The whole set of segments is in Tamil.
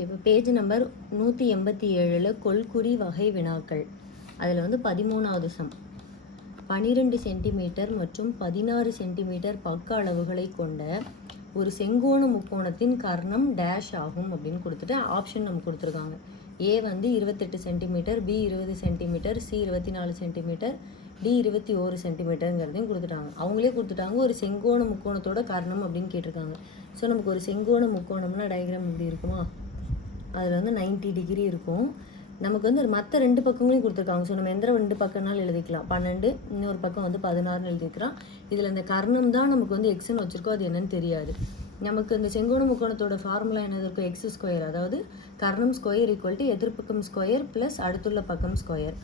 இப்போ பேஜ் நம்பர் 187 கொள்குறி வகை வினாக்கள். அதில் வந்து 13வது சம். 12 சென்டிமீட்டர் மற்றும் 16 சென்டிமீட்டர் பக்க அளவுகளை கொண்ட ஒரு செங்கோண முக்கோணத்தின் கர்ணம் டேஷ் ஆகும் அப்படின்னு கொடுத்துட்டு ஆப்ஷன் நமக்கு கொடுத்துருக்காங்க. ஏ வந்து 28 centimetre, B 20 centimetre, C 24 centimetre, D 21 சென்டிமீட்டருங்கிறதையும் கொடுத்துட்டாங்க. அவங்களே கொடுத்துட்டாங்க ஒரு செங்கோண முக்கோணத்தோட கர்ணம் அப்படின்னு கேட்டிருக்காங்க. ஸோ நமக்கு ஒரு செங்கோண முக்கோணம்னா டயக்ராம் இப்படி இருக்குமா, அதில் வந்து 90 டிகிரி இருக்கும். நமக்கு வந்து மற்ற ரெண்டு பக்கங்களையும் கொடுத்துருக்காங்க. ஸோ நம்ம எந்த ரெண்டு பக்கம்னாலும் எழுதிக்கலாம். 12, இன்னொரு பக்கம் வந்து 16 எழுதிக்கலாம். இதில் இந்த கர்ணம் தான் நமக்கு வந்து எக்ஸ்ன்னு வச்சுருக்கோம், அது என்னன்னு தெரியாது. நமக்கு இந்த செங்கோண முக்கோணத்தோட ஃபார்முலா என்னது இருக்கும், எக்ஸ் ஸ்கொயர், அதாவது கர்ணம் ஸ்கொயர் ஈக்குவல் டு எதிர்பக்கம் ஸ்கொயர் ப்ளஸ் அடுத்துள்ள பக்கம் ஸ்கொயர்.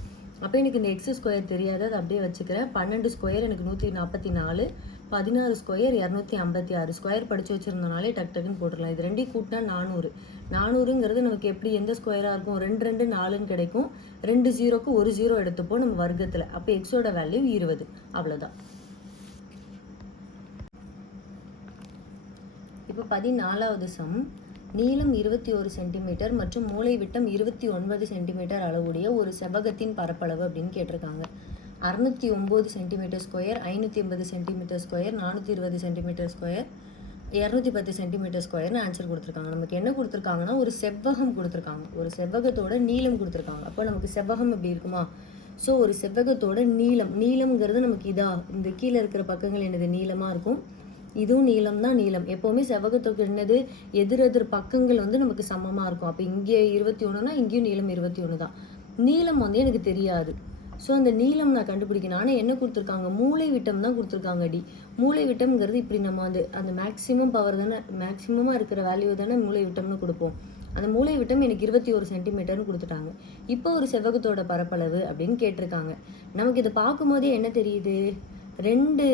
அப்போ எனக்கு இந்த எக்ஸ் ஸ்கொயர் தெரியாது, அதை அப்படியே வச்சுக்கிறேன். 12 ஸ்கொயர் எனக்கு 144, 16 ஸ்கொயர் 256. ஸ்கொயர் படித்து வச்சுருந்தனாலே டக் டக்குன்னு போட்டுடலாம். இது ரெண்டையும் கூட்டினா 400. 400ங்கிறது நமக்கு எப்படி எந்த ஸ்கொயராக இருக்கும், 2 2 4ன்னு கிடைக்கும். 2 0க்கு ஒரு 0 எடுத்துப்போம் நம்ம வர்க்கத்தில். அப்போ எக்ஸோட வேல்யூ 20. அவ்வளோதான். இப்போ 14வது சம். நீளம் 21 சென்டிமீட்டர் மற்றும் மூலை விட்டம் 29 சென்டிமீட்டர் அளவுடைய ஒரு செவ்வகத்தின் பரப்பளவு அப்படின்னு கேட்டிருக்காங்க. 609 centimetre square, 580 centimetre square, 420 centimetre square, 210 centimetre ஸ்கொயர்னு ஆன்சர் கொடுத்துருக்காங்க. நமக்கு என்ன கொடுத்துருக்காங்கன்னா ஒரு செவ்வகம் கொடுத்துருக்காங்க, ஒரு செவ்வகத்தோட நீளம் கொடுத்துருக்காங்க. அப்போ நமக்கு செவ்வகம் எப்படி இருக்குமா, ஸோ ஒரு செவ்வகத்தோட நீளம்ங்கிறது நமக்கு இதா, இந்த கீழே இருக்கிற பக்கங்கள் என்னது நீளமாக இருக்கும், இதுவும் நீளம் தான். நீளம் எப்போவுமே செவ்வகத்துக்கு என்னது எதிர் பக்கங்கள் வந்து நமக்கு சமமாக இருக்கும். அப்போ இங்கே 21னா இங்கேயும் நீளம் 21 தான். நீளம் வந்து எனக்கு தெரியாது. ஸோ அந்த நீளம் நான் கண்டுபிடிக்கணும். ஆனால் என்ன கொடுத்துருக்காங்க, மூளை விட்டம் தான் கொடுத்துருக்காங்க. டி மூளை விட்டம்ங்கிறது இப்படி நம்ம வந்து அந்த மேக்ஸிமம் பவர் தானே, மேக்ஸிமமாக இருக்கிற வேல்யூ தானே மூளை விட்டம்னு கொடுப்போம். அந்த மூளை விட்டம் எனக்கு 21 சென்டிமீட்டர்னு கொடுத்துட்டாங்க. இப்போ ஒரு செவ்வகத்தோட பரப்பளவு அப்படின்னு கேட்டிருக்காங்க. நமக்கு இதை பார்க்கும்போதே என்ன தெரியுது, ரெண்டு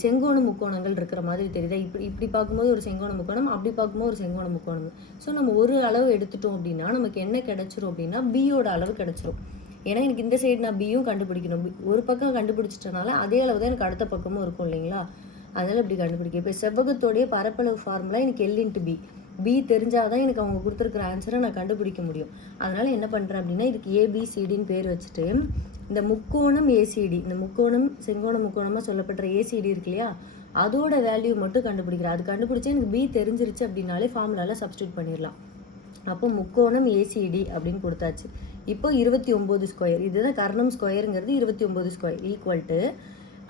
செங்கோண முக்கோணங்கள் இருக்கிற மாதிரி தெரியுதா. இப்படி பார்க்கும்போது ஒரு செங்கோண முக்கோணம், அப்படி பார்க்கும்போது ஒரு செங்கோண முக்கோணம். ஸோ நம்ம ஒரு அளவு எடுத்துட்டோம் அப்படின்னா நமக்கு என்ன கிடைச்சிரும் அப்படின்னா பியோட அளவு கிடைச்சிரும். ஏன்னா எனக்கு இந்த சைடு நான் பியும் கண்டுபிடிக்கணும். ஒரு பக்கம் கண்டுபிடிச்சிட்டனால அதே அளவு தான் எனக்கு அடுத்த பக்கமும் இருக்கும் இல்லைங்களா, அதனால் இப்படி கண்டுபிடிக்கும். இப்போ செவ்வகத்தோடைய பரப்பளவு ஃபார்முலா எனக்கு எல் இன்ட்டு பி. பி தெரிஞ்சாதான் எனக்கு அவங்க கொடுத்துருக்குற ஆன்சரை நான் கண்டுபிடிக்க முடியும். அதனால என்ன பண்ணுறேன் அப்படின்னா இதுக்கு ஏபிசிடின்னு பேர் வச்சுட்டு இந்த முக்கோணம் ஏசிடி, இந்த முக்கோணம் செங்கோண முக்கோணமாக சொல்லப்படுற ஏசிடி இருக்கு இல்லையா, அதோட வேல்யூ மட்டும் கண்டுபிடிக்கிறேன். அது கண்டுபிடிச்சா எனக்கு பி தெரிஞ்சிருச்சு அப்படின்னாலே ஃபார்முலாவில் சப்ஸ்டியூட் பண்ணிடலாம். அப்போ முக்கோணம் ஏசிடி அப்படின்னு கொடுத்தாச்சு. இப்போ 29 ஸ்கொயர், இதுதான் கர்ணம் ஸ்கொயருங்கிறது 29 ஸ்கொயர் ஈக்குவல் டு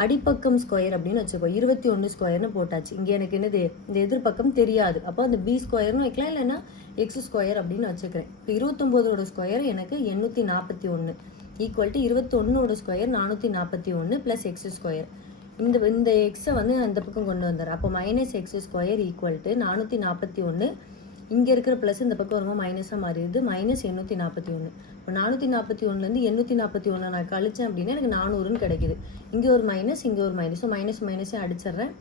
அடிப்பக்கம் ஸ்கொயர் அப்படின்னு வச்சுக்கோ 21 ஸ்கொயர்னு போட்டாச்சு. இங்கே எனக்கு என்னது இந்த எதிர்பக்கம் தெரியாது, அப்போ அந்த பி ஸ்கொயர்னு வைக்கலாம், இல்லைன்னா எக்ஸ் ஸ்கொயர் அப்படின்னு வச்சுக்கிறேன். இப்போ 29ஓட ஸ்கொயர் எனக்கு 841 ஈக்குவல் டு 21ஓட ஸ்கொயர் 441 ப்ளஸ் எக்ஸ் ஸ்கொயர். இந்த எக்ஸை வந்து அந்த பக்கம் கொண்டு வந்துடுறேன். அப்போ minus X square equal to 441, இங்கே இருக்கிற ப்ளஸ் இந்த பக்கம் வரும்போது மைனஸாக மாறிடுது, மைனஸ் 841. இப்போ 441லேருந்து 841 நான் கழிச்சேன் அப்படின்னா எனக்கு 400ன்னு கிடைக்குது. இங்கே ஒரு மைனஸ், இங்கே ஒரு மைனஸ், ஸோ மைனஸே அடிச்சிடுறேன்.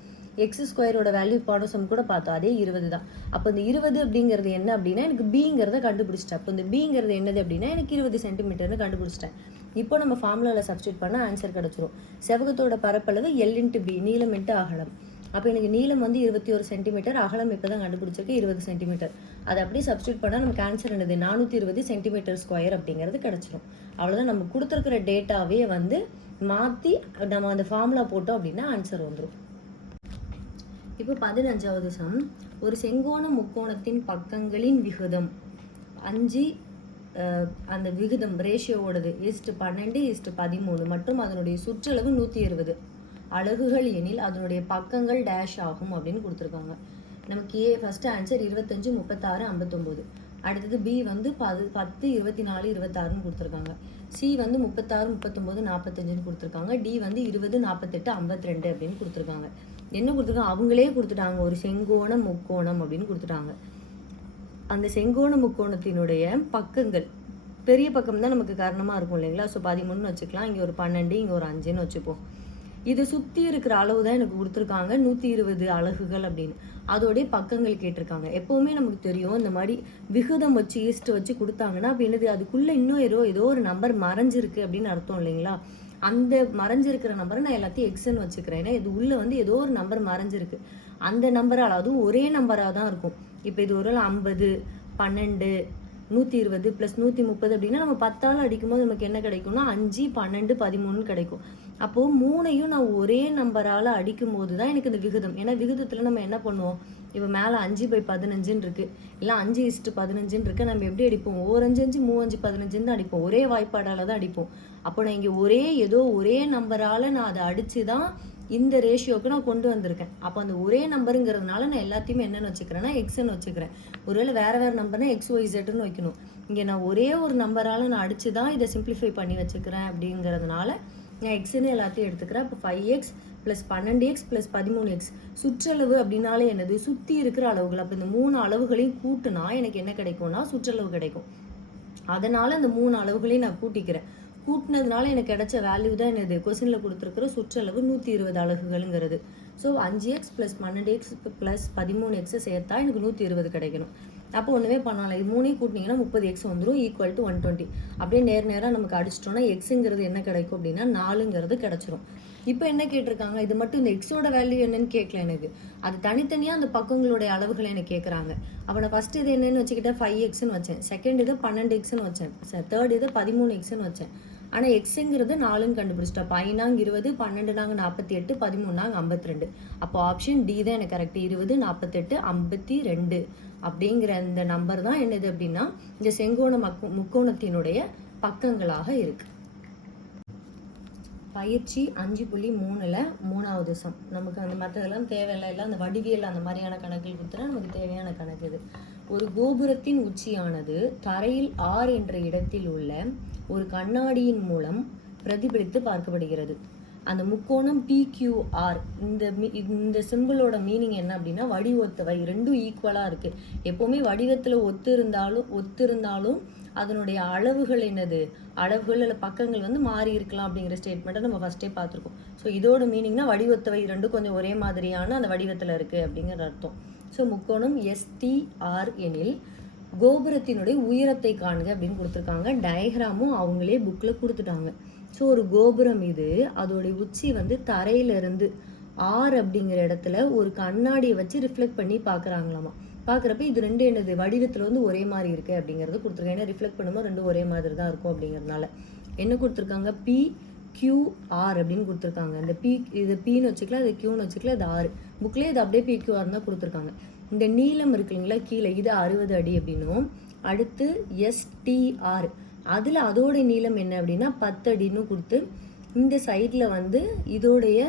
எக்ஸ் ஸ்கொயரோட வேல்யூ போன சம் கூட பார்த்தோம், அதே 20 தான். அப்போ இந்த 20 அப்படிங்கிறது என்ன அப்படின்னா எனக்கு பிங்கிறத கண்டுபிடிச்சிட்டேன். அப்போ இந்த பிங்கிறது என்னது அப்படின்னா எனக்கு 20 சென்டிமீட்டர்னு கண்டுபிடிச்சிட்டேன். இப்போ நம்ம ஃபார்முலாவில் சப்ஸ்டியூட் பண்ணால் ஆன்சர் கிடச்சிரும். செவ்வகத்தோட பரப்பளவு எல் இன்ட்டு பி, நீளம் இன்ட்டு அகலம். அப்போ எனக்கு நீளம் வந்து 21 சென்டிமீட்டர், அகலம் இப்போ தான் கண்டுபிடிச்சிருக்கு 20 சென்டிமீட்டர். அதை அப்படியே சப்ஸ்டியூட் பண்ணால் நமக்கு ஆன்சர் என்னது 420 சென்டிமீட்டர் ஸ்கொயர் அப்படிங்கிறது கிடச்சிரும். அவ்வளோதான். நம்ம கொடுத்துருக்கிற டேட்டாவே வந்து மாற்றி நம்ம அந்த ஃபார்முலா போட்டோம் அப்படின்னா ஆன்சர் வந்துடும். இப்போ 15வது சம். ஒரு செங்கோண முக்கோணத்தின் பக்கங்களின் விகிதம் 5, அந்த விகிதம் ரேஷியோவோடது 12:13 மற்றும் அதனுடைய சுற்றளவு 120 அலகுகள் எனில் அதனுடைய பக்கங்கள் டேஷ் ஆகும் அப்படின்னு கொடுத்துருக்காங்க. நமக்கு ஏ ஃபர்ஸ்ட் ஆன்சர் 25, 36, 59. அடுத்தது பி வந்து 10, 24, 26ன்னு கொடுத்துருக்காங்க. சி வந்து 36, 39, 45ன்னு கொடுத்துருக்காங்க. டி வந்து 20, 48, 52 அப்படின்னு கொடுத்துருக்காங்க. என்ன கொடுத்துருக்காங்க, அவங்களே கொடுத்துட்டாங்க ஒரு செங்கோண முக்கோணம் அப்படின்னு கொடுத்துட்டாங்க. அந்த செங்கோண முக்கோணத்தினுடைய பக்கங்கள் பெரிய பக்கம் தான் நமக்கு காரணமாக இருக்கும் இல்லைங்களா. ஸோ 13ன்னு வச்சுக்கலாம், இங்கே ஒரு 12, இங்கே ஒரு 5ன்னு வச்சுப்போம். இது சுற்றி இருக்கிற அளவு தான் எனக்கு கொடுத்துருக்காங்க 120 அலகுகள் அப்படின்னு. அதோடைய பக்கங்கள் கேட்டிருக்காங்க. எப்போவுமே நமக்கு தெரியும் இந்த மாதிரி விகிதம் வச்சு ஈஸ்ட் வச்சு கொடுத்தாங்கன்னா அப்போ என்னது அதுக்குள்ளே இன்னும் ஏதோ ஒரு நம்பர் மறைஞ்சிருக்கு அப்படின்னு அர்த்தம் இல்லைங்களா. அந்த மறைஞ்சிருக்கிற நம்பரை நான் எல்லாத்தையும் எக்ஸ்ன்னு வச்சுக்கிறேன். ஏன்னா இது உள்ளே வந்து ஏதோ ஒரு நம்பர் மறைஞ்சிருக்கு. அந்த நம்பரால் அதுவும் ஒரே நம்பராக தான் இருக்கும். இப்போ இது ஒரு 50, 12 120 + 130 அப்படின்னா நம்ம 10ஆல் அடிக்கும்போது நமக்கு என்ன கிடைக்கும்னா 5 12 13 கிடைக்கும். அப்போது 3ஐயும் நான் ஒரே நம்பரால் அடிக்கும் போது தான் எனக்கு இந்த விகிதம். ஏன்னா விகிதத்தில் நம்ம என்ன பண்ணுவோம், இப்போ மேலே 5/15 இருக்குது, இல்லை 5:15 இருக்குது. நம்ம எப்படி அடிப்போம், 4 5 5 3 5 15 தான் அடிப்போம், ஒரே வாய்ப்பாடால் தான் அடிப்போம். அப்போ நான் இங்கே ஒரே நம்பரால் நான் அதை அடித்து தான் இந்த ரேஷியோக்கு நான் கொண்டு வந்திருக்கேன். அப்போ அந்த ஒரே நம்பருங்கிறதுனால நான் எல்லாத்தையுமே என்னென்னு வச்சுக்கிறேன்னா எக்ஸ்ன்னு வச்சுக்கிறேன். ஒருவேளை வேறு நம்பர்னா XYZன்னு வைக்கணும். இங்கே நான் ஒரே ஒரு நம்பரால் நான் அடித்து தான் இதை சிம்பிளிஃபை பண்ணி வச்சுக்கிறேன். அப்படிங்கிறதுனால நான் எக்ஸ்ன்னு எல்லாத்தையும் எடுத்துக்கிறேன். இப்போ 5x + 12x + 13x. சுற்றளவு அப்படின்னாலே என்னது, சுற்றி இருக்கிற அளவுகள். அப்போ இந்த 3 அளவுகளையும் கூட்டுனா எனக்கு என்ன கிடைக்கும்னா சுற்றளவு கிடைக்கும். அதனால் அந்த 3 அளவுகளையும் நான் கூட்டிக்கிறேன். கூட்டினதுனால எனக்கு கிடைச்ச வேல்யூ தான் என்னது, கொஸ்டினில் கொடுத்துருக்குற சுற்றளவு 120 அலகுகள்ங்கிறது. ஸோ 5x + 12x + 13x சேர்த்தா எனக்கு 120 கிடைக்கணும். அப்போ ஒன்றுமே பண்ணலாம், இது 3ஐயும் கூட்டினீங்கன்னா 30x வந்துடும், ஈக்குவல் டு 120. அப்படியே நேராக நமக்கு அடிச்சிட்டோம்னா எக்ஸுங்கிறது என்ன கிடைக்கும் அப்படின்னா 4ங்கிறது கிடச்சிரும். இப்போ என்ன கேட்டிருக்காங்க, இது மட்டும் இந்த எக்ஸோட வேல்யூ என்னன்னு கேட்கல எனக்கு, அது தனித்தனியாக அந்த பக்கங்களுடைய அளவுகளை எனக்கு கேட்குறாங்க. அப்போ நான் ஃபஸ்ட்டு இது என்னன்னு வச்சுக்கிட்டேன், 5xன்னு வச்சேன். செகண்ட் இது 12xன்னு வச்சேன். தேர்ட் இது 13xன்னு வச்சேன். ஆனால் எக்ஸுங்கிறது 4ன்னு கண்டுபிடிச்சிட்டா. 5 நாங்க 20, 12 நாங்க 48, 13 நாங்க 52. அப்போ ஆப்ஷன் டி தான் எனக்கு கரெக்ட். 20 48 52 அப்படிங்கிற இந்த நம்பர் தான் என்னது அப்படின்னா இந்த செங்கோண முக்கோணத்தினுடைய பக்கங்களாக இருக்கு. பயிற்சி 5.3ல் 3வது சம். நமக்கு அந்த மற்றதெல்லாம் தேவையில்லை, எல்லாம் அந்த வடிவியல் அந்த மாதிரியான கணக்கில் கொடுத்துட்டா நமக்கு தேவையான கணக்கு இது. ஒரு கோபுரத்தின் உச்சியானது தரையில் R என்ற இடத்தில் உள்ள ஒரு கண்ணாடியின் மூலம் பிரதிபலித்து பார்க்கப்படுகிறது. அந்த முக்கோணம் PQR, இந்த சிம்பிளோட மீனிங் என்ன அப்படின்னா வடிவொத்தவை, ரெண்டும் ஈக்குவலாக இருக்குது. எப்போவுமே வடிவத்தில் ஒத்து இருந்தாலும் அதனுடைய அளவுகள் என்னது, அளவுகள் இல்லை பக்கங்கள் வந்து மாறி இருக்கலாம் அப்படிங்கிற ஸ்டேட்மெண்ட்டை நம்ம ஃபஸ்ட்டே பார்த்துருக்கோம். ஸோ இதோட மீனிங்னா வடிவொத்தவை ரெண்டும் கொஞ்சம் ஒரே மாதிரியான அந்த வடிவத்தில் இருக்குது அப்படிங்கிற அர்த்தம். ஸோ முக்கோணம் STR எனில் கோபுரத்தினுடைய உயரத்தை காணுங்க அப்படின்னு கொடுத்துருக்காங்க. டயக்ராமும் அவங்களே புக்கில் கொடுத்துட்டாங்க. ஸோ ஒரு கோபுரம் இது, அதோடைய உச்சி வந்து தரையிலிருந்து R அப்படிங்கிற இடத்துல ஒரு கண்ணாடியை வச்சு ரிஃப்ளெக்ட் பண்ணி பார்க்குறாங்களாமா. பார்க்குறப்ப இது ரெண்டு என்னது வடிவத்தில் வந்து ஒரே மாதிரி இருக்குது அப்படிங்கிறது கொடுத்துருக்காங்க. ஏன்னா ரிஃப்ளெக்ட் பண்ணும்போது ரெண்டும் ஒரே மாதிரி தான் இருக்கும் அப்படிங்கிறதுனால என்ன கொடுத்துருக்காங்க, PQR அப்படின்னு கொடுத்துருக்காங்க. இந்த இது Pன்னு வச்சுக்கலாம், இது Qன்னு வச்சுக்கலாம், இது R. புக்லேயே இது அப்படியே PQR தான் கொடுத்துருக்காங்க. இந்த நீளம் இருக்கு இல்லைங்களா கீழே, இது 60 அடி அப்படின்னும், அடுத்து STR அதில் அதோட நீளம் என்ன அப்படின்னா 10 அடின்னு கொடுத்து, இந்த சைடில் வந்து இதோடைய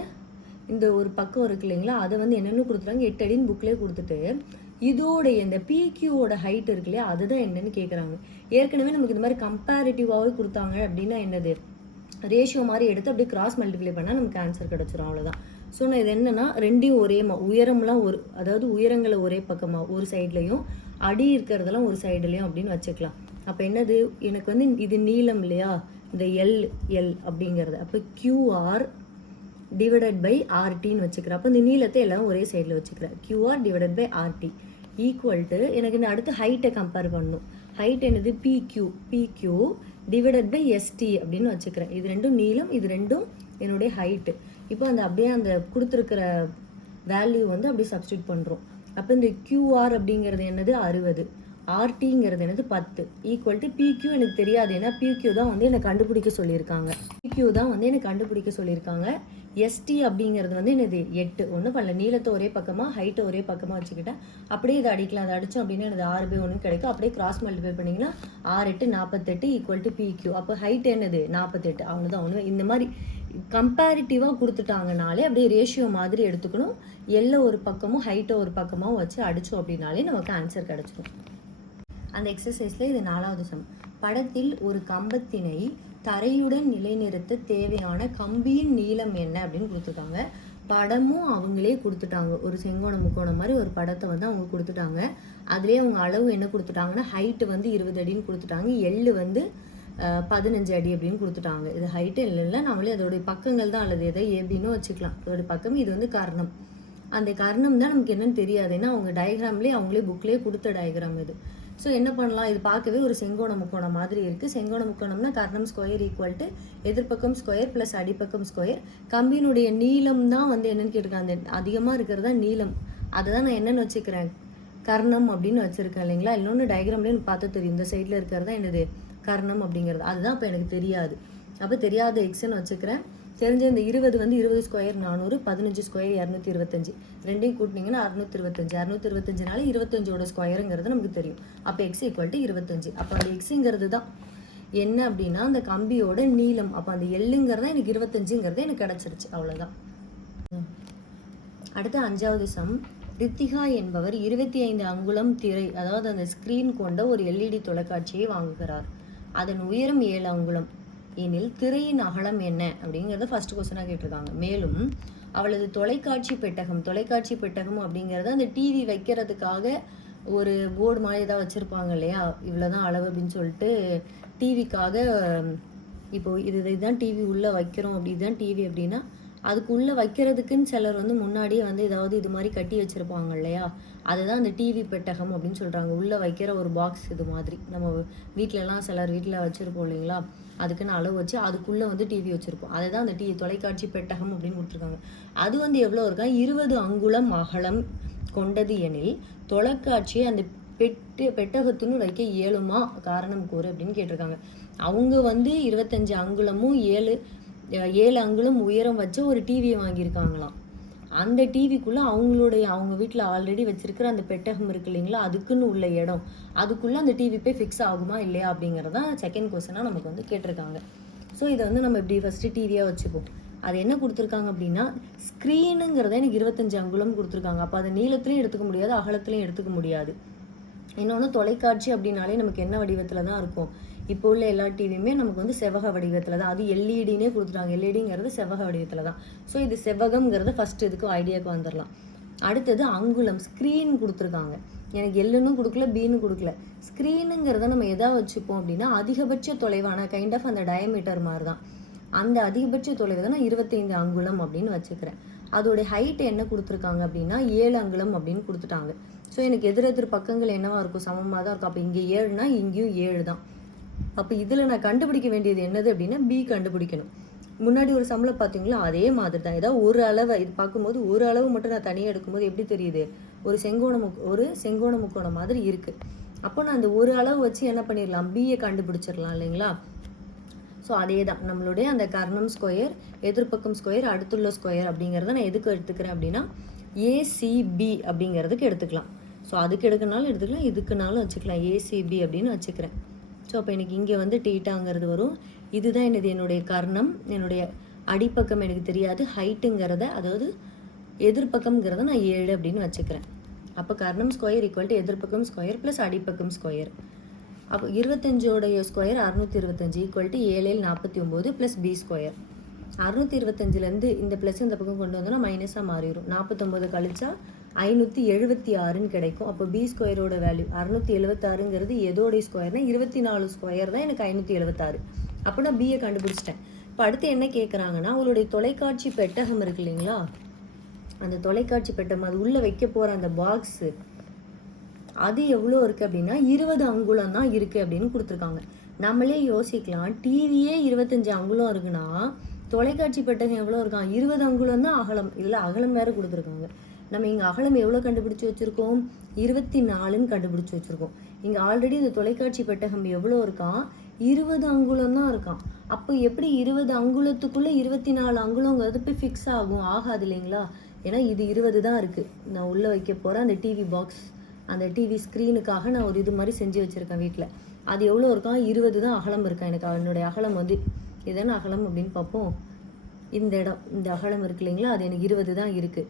இந்த ஒரு பக்கம் இருக்கு இல்லைங்களா அதை வந்து என்னென்னு கொடுத்துட்டாங்க 8 அடின்னு புக்லேயே கொடுத்துட்டு, இதோடைய இந்த PQவோட ஹைட் இருக்கு இல்லையா அதுதான் என்னன்னு கேட்குறாங்க. ஏற்கனவே நமக்கு இந்த மாதிரி கம்பேரிட்டிவாகவே கொடுத்தாங்க அப்படின்னா என்னது, ரேஷியோ மாதிரி எடுத்து அப்படியே கிராஸ் மல்டிப்ளை பண்ணால் நமக்கு ஆன்சர் கிடச்சிரும், அவ்வளோதான். ஸோ நான் இது என்னென்னா ரெண்டையும் ஒரே உயரம்லாம் அதாவது உயரங்களை ஒரே பக்கமாக ஒரு சைட்லையும் அடி இருக்கிறதெல்லாம் ஒரு சைடுலையும் அப்படின்னு வச்சுக்கலாம். அப்போ என்னது, எனக்கு வந்து இது நீளம் இல்லையா, இந்த எல் அப்படிங்கிறது, அப்போ QR / RTன்னு வச்சுக்கிறேன். அப்போ இந்த நீளத்தை எல்லாம் ஒரே சைடில் வச்சுக்கிறேன். QR / RT ஈக்குவல் டு எனக்கு இந்த அடுத்து ஹைட்டை கம்பேர் பண்ணணும். ஹைட் என்னது PQ / ST அப்படின்னு வச்சுக்கிறேன். இது ரெண்டும் நீளம், இது ரெண்டும் என்னுடைய ஹைட்டு. இப்போ அப்படியே அந்த கொடுத்துருக்கிற வேல்யூ வந்து அப்படியே சப்ஸ்டியூட் பண்ணுறோம். அப்போ இந்த QR அப்படிங்கிறது என்னது 60, RTங்கிறது என்னது 10 ஈக்குவல் டு PQ எனக்கு தெரியாது, ஏன்னா PQ தான் வந்து என்னை கண்டுபிடிக்க சொல்லியிருக்காங்க. ST அப்படிங்கிறது வந்து என்னது 8. ஒன்றும் பண்ணல, நீளத்தை ஒரே பக்கமாக ஹைட்டை ஒரே பக்கமாக வச்சுக்கிட்டேன். அப்படியே இதை அடிக்கலாம், அதை அடித்தோம் அப்படின்னா எனது 6/1 கிடைக்கும். அப்படியே கிராஸ் மல்டிப்ளை பண்ணிங்கன்னா 6 8 48 ஈக்குவல் டு PQ. அப்போ ஹைட் என்னது 48, அவ்வளோதான். ஒன்று இந்த மாதிரி கம்பேரிட்டிவாக கொடுத்துட்டாங்கனாலே அப்படியே ரேஷியோ மாதிரி எடுத்துக்கணும். எல்லை ஒரு பக்கமும் ஹைட்டை ஒரு பக்கமாகவும் வச்சு அடித்தோம் அப்படின்னாலே நமக்கு ஆன்சர் கிடச்சிடும். அந்த எக்ஸசைஸில் இது 4வது சம். படத்தில் ஒரு கம்பத்தினை தரையுடன் நிலைநிறுத்த தேவையான கம்பியின் நீளம் என்ன அப்படின்னு கொடுத்துருக்காங்க. படமும் அவங்களே கொடுத்துட்டாங்க, ஒரு செங்கோண முக்கோணம் மாதிரி ஒரு படத்தை வந்து அவங்க கொடுத்துட்டாங்க. அதுலேயே அவங்க அளவு என்ன கொடுத்துட்டாங்கன்னா ஹைட்டு வந்து 20 அடின்னு கொடுத்துட்டாங்க, எள்ளு வந்து 15 அடி அப்படின்னு கொடுத்துட்டாங்க. இது ஹைட்டு இல்லை, நம்மளே அதோடைய பக்கங்கள் தான், அல்லது எதை ஏபின்னு வச்சுக்கலாம். அதோடைய பக்கம் இது வந்து கர்ணம். அந்த கர்ணம் தான் நமக்கு என்னன்னு தெரியாது, ஏன்னா அவங்க டயக்ராம்லேயே அவங்களே புக்லேயே கொடுத்த டயக்ராம் இது. ஸோ என்ன பண்ணலாம், இது பார்க்கவே ஒரு செங்கோண முக்கோணம் மாதிரி இருக்குது. செங்கோண முக்கோணம்னா கர்ணம் ஸ்கொயர் ஈக்குவல் டு எதிர்பக்கம் ஸ்கொயர் ப்ளஸ் அடிப்பக்கம் ஸ்கொயர். கம்பியினுடைய நீளம் தான் வந்து என்னென்னு கேட்டிருக்காங்க, அந்த அதிகமாக இருக்கிறது தான் நீளம். அதை தான் நான் என்னென்னு வச்சுக்கிறேன், கர்ணம் அப்படின்னு வச்சுருக்கேன் இல்லைங்களா. இன்னொன்று டயக்ராம்லேயே பார்த்து தெரியும், இந்த சைடில் இருக்கிறது தான் என்னது கர்ணம் அப்படிங்கிறது. அதுதான் இப்போ எனக்கு தெரியாது. அப்போ தெரியாத எக்ஸ்ன்னு வச்சுக்கிறேன். தெரிஞ்ச இந்த 20 வந்து 20 ஸ்கொயர் 400, 15 ஸ்கொயர் 225, ரெண்டையும் கூட்டினீங்கன்னா 625. 625நால 25ஓட ஸ்கொயருங்கிறது நமக்கு தெரியும். அப்போ எக்ஸ் ஈக்குவல் டு 25. அப்போ அந்த எக்ஸுங்கிறது தான் என்ன அப்படின்னா அந்த கம்பியோட நீளம். அப்போ அந்த எல்லுங்கிறதா எனக்கு 25ங்கிறது எனக்கு கிடச்சிருச்சு. அவ்வளோதான். அடுத்த 5வது சம். ரித்திகா என்பவர் 25 அங்குலம் திரை, அதாவது அந்த ஸ்க்ரீன் கொண்ட ஒரு எல்இடி தொலைக்காட்சியை வாங்குகிறார். அதன் உயரம் 7 அங்குலம் எனில் திரையின் அகலம் என்ன அப்படிங்கிறத ஃபர்ஸ்ட் கொஸ்டினாக கேட்டிருக்காங்க. மேலும் அவளது தொலைக்காட்சி பெட்டகம் அப்படிங்கிறது அந்த டிவி வைக்கிறதுக்காக ஒரு போர்டு மாதிரி ஏதாவது வச்சுருப்பாங்க இல்லையா, இவ்வளோதான் அளவு அப்படின்னு சொல்லிட்டு டிவிக்காக. இப்போது இதுதான் டிவி உள்ளே வைக்கிறோம், அப்படி இதுதான் டிவி அப்படின்னா அதுக்குள்ளே வைக்கிறதுக்குன்னு சிலர் வந்து முன்னாடியே வந்து ஏதாவது இது மாதிரி கட்டி வச்சுருப்பாங்க இல்லையா, அதுதான் அந்த டிவி பெட்டகம் அப்படின்னு சொல்கிறாங்க. உள்ளே வைக்கிற ஒரு பாக்ஸ் இது மாதிரி நம்ம வீட்டிலலாம் சிலர் வீட்டில் வச்சுருப்போம் இல்லைங்களா, அதுக்குன்னு அளவு வச்சு அதுக்குள்ளே வந்து டிவி வச்சுருப்போம். அதை தான் அந்த தொலைக்காட்சி பெட்டகம் அப்படின்னு கொடுத்துருக்காங்க. அது வந்து எவ்வளோ இருக்கா, 20 அங்குலம் அகலம் கொண்டது எனில் தொலைக்காட்சியை அந்த பெட்டகத்துன்னு வைக்க இயலுமா, காரணம் கூறு அப்படின்னு கேட்டிருக்காங்க. அவங்க வந்து 25 அங்குலமும் 7 அங்குலம் உயரம் வச்ச ஒரு டிவியை வாங்கியிருக்காங்களாம். அந்த டிவிக்குள்ளே அவங்க வீட்டில் ஆல்ரெடி வச்சிருக்கிற அந்த பெட்டகம் இருக்கு இல்லைங்களா, அதுக்குன்னு உள்ள இடம், அதுக்குள்ளே அந்த டிவி போய் ஃபிக்ஸ் ஆகுமா இல்லையா அப்படிங்கிறதான் செகண்ட் கொஸ்டினாக நமக்கு வந்து கேட்டிருக்காங்க. ஸோ இதை வந்து நம்ம இப்படி ஃபஸ்ட்டு டிவியாக வச்சுப்போம். அது என்ன கொடுத்துருக்காங்க அப்படின்னா ஸ்க்ரீனுங்கிறத எனக்கு 25 அங்குலம் கொடுத்துருக்காங்க. அப்போ அதை நீளத்துலையும் எடுத்துக்க முடியாது, அகலத்துலையும் எடுத்துக்க முடியாது. இன்னொன்று தொலைக்காட்சி அப்படின்னாலே நமக்கு என்ன வடிவத்தில் தான் இருக்கும், இப்போ உள்ள எல்லா டிவியுமே நமக்கு வந்து செவ்வக வடிவத்தில் தான். அது எல்இடினே கொடுத்துட்டாங்க, எல்இடிங்கிறது செவ்வக வடிவத்தில் தான். ஸோ இது செவ்வகம்ங்கிறத ஃபஸ்ட்டு இதுக்கு ஐடியாவுக்கு வந்துடலாம். அடுத்தது அங்குலம், ஸ்க்ரீன் கொடுத்துருக்காங்க. எனக்கு எல்லுன்னு கொடுக்கல, பீன்னு கொடுக்கல. ஸ்க்ரீனுங்கிறத நம்ம எதா வச்சுப்போம் அப்படின்னா அதிகபட்ச தொலைவான கைண்ட் ஆஃப் அந்த டயமீட்டர் மாதிரி தான். அந்த அதிகபட்ச தொலைவை தான் நான் 25 அங்குலம் அப்படின்னு வச்சுக்கிறேன். அதோடைய ஹைட் என்ன கொடுத்துருக்காங்க அப்படின்னா 7 அங்குலம் அப்படின்னு கொடுத்துட்டாங்க. ஸோ எனக்கு எதிர் பக்கங்கள் என்னவா இருக்கும், சமமாக தான் இருக்கும். அப்போ இங்கே 7னா இங்கேயும் 7 தான். அப்போ இதில் நான் கண்டுபிடிக்க வேண்டியது என்னது அப்படின்னா பி கண்டுபிடிக்கணும். முன்னாடி ஒரு சம்பளம் பார்த்தீங்களா, அதே மாதிரி தான். ஏதாவது ஒரு அளவை இது பார்க்கும்போது ஒரு அளவு மட்டும் நான் தனியாக எடுக்கும்போது எப்படி தெரியுது, ஒரு செங்கோண முக்கோணம் மாதிரி இருக்குது. அப்போ நான் அந்த ஒரு அளவு வச்சு என்ன பண்ணிடலாம், பியை கண்டுபிடிச்சிடலாம் இல்லைங்களா. ஸோ அதே தான் நம்மளுடைய அந்த கர்ணம் ஸ்கொயர், எதிர்பக்கம் ஸ்கொயர், அடுத்துள்ள ஸ்கொயர் அப்படிங்கிறத நான் எதுக்கு எடுத்துக்கிறேன் அப்படின்னா ஏசிபி அப்படிங்கிறதுக்கு எடுத்துக்கலாம். ஸோ அதுக்கு எடுக்கனாலும் எடுத்துக்கலாம், இதுக்குனாலும் வச்சுக்கலாம், ஏசிபி அப்படின்னு வச்சுக்கிறேன். ஸோ அப்போ எனக்கு இங்கே வந்து டீட்டாங்கிறது வரும். இதுதான் என்னுடைய கர்ணம், என்னுடைய அடிப்பக்கம் எனக்கு தெரியாது, ஹைட்டுங்கிறத அதாவது எதிர்பக்கம்ங்கிறத நான் 7 அப்படின்னு வச்சுக்கிறேன். அப்போ கர்ணம் ஸ்கொயர் ஈக்குவல் டு எதிர்பக்கம் ஸ்கொயர் ப்ளஸ் அடிப்பக்கம் ஸ்கொயர். அப்போ 25ஓடைய square 625 equal to 7 49 plus B square. 625லேருந்து இந்த ப்ளஸ் இந்த பக்கம் கொண்டு வந்தோன்னா மைனஸாக மாறிடும். 49 கழிச்சா 576ன்னு கிடைக்கும். அப்போ பி ஸ்கொயரோட வேல்யூ 676ங்கிறது எதோடைய ஸ்கொயர்னா 24 ஸ்கொயர் தான் எனக்கு 576. அப்போ நான் பியை கண்டுபிடிச்சிட்டேன். இப்போ அடுத்து என்ன கேட்குறாங்கன்னா அவங்களுடைய தொலைக்காட்சி பெட்டகம் இருக்கு இல்லைங்களா, அந்த தொலைக்காட்சி பெட்டகம் அது உள்ளே வைக்க போகிற அந்த பாக்ஸு அது எவ்வளோ இருக்குது அப்படின்னா 20 அங்குலம் தான் இருக்குது அப்படின்னு கொடுத்துருக்காங்க. நம்மளே யோசிக்கலாம், டிவியே 25 அங்குலம் இருக்குன்னா தொலைக்காட்சி பெட்டகம் எவ்வளோ இருக்கான், 20 அங்குலம் தான் அகலம். இதில் அகலம் வேறு கொடுத்துருக்காங்க. நம்ம இங்கே அகலம் எவ்வளோ கண்டுபிடிச்சி வச்சுருக்கோம், 24ன்னு கண்டுபிடிச்சி வச்சுருக்கோம். இங்கே ஆல்ரெடி இந்த தொலைக்காட்சி பெட்டகம் எவ்வளோ இருக்கான், 20 அங்குலம் தான் இருக்கான். அப்போ எப்படி 20 அங்குலத்துக்குள்ளே 24 அங்குலங்கிறது போய் ஃபிக்ஸ் ஆகாது இல்லைங்களா. ஏன்னா இது 20 தான் இருக்குது. நான் உள்ளே வைக்க போகிற அந்த டிவி பாக்ஸ், அந்த டிவி ஸ்க்ரீனுக்காக நான் ஒரு இது மாதிரி செஞ்சு வச்சுருக்கேன் வீட்டில். அது எவ்வளோ இருக்கான், 20 தான் அகலம் இருக்கான். எனக்கு என்னுடைய அகலம் வந்து இதுதானே அகலம் அப்படின்னு பார்ப்போம். இந்த இடம், இந்த அகலம் இருக்கு இல்லைங்களா, அது எனக்கு 20 தான் இருக்குது.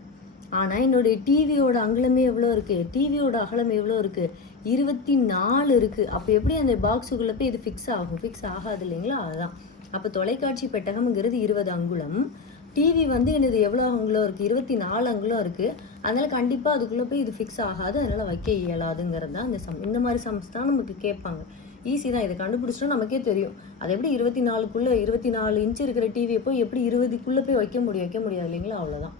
ஆனால் என்னுடைய டிவியோட அகலமே எவ்வளோ இருக்குது, டிவியோட அகலம் எவ்வளோ இருக்குது, 24 இருக்குது. அப்போ எப்படி அந்த பாக்ஸுக்குள்ளே போய் இது ஃபிக்ஸ் ஆகாது இல்லைங்களா. அதுதான். அப்போ தொலைக்காட்சி பெட்டகம்ங்கிறது 20 அங்குலம், டிவி வந்து எனது எவ்வளோ அங்குலம் இருக்குது, 24 அங்குலம் இருக்குது. அதனால் கண்டிப்பாக அதுக்குள்ளே போய் இது ஃபிக்ஸ் ஆகாது, அதனால் வைக்க இயலாதுங்கிறது தான் இந்த சம். இந்த மாதிரி சம்ஸ் தான் நமக்கு கேட்பாங்க. ஈஸி தான், இதை கண்டுபிடிச்சோன்னா நமக்கே தெரியும். அது எப்படி 24 இன்ச்சு இருக்கிற டிவியை போய் எப்படி 20க்குள்ளே போய் வைக்க முடியாது இல்லைங்களா, அவ்வளோதான்.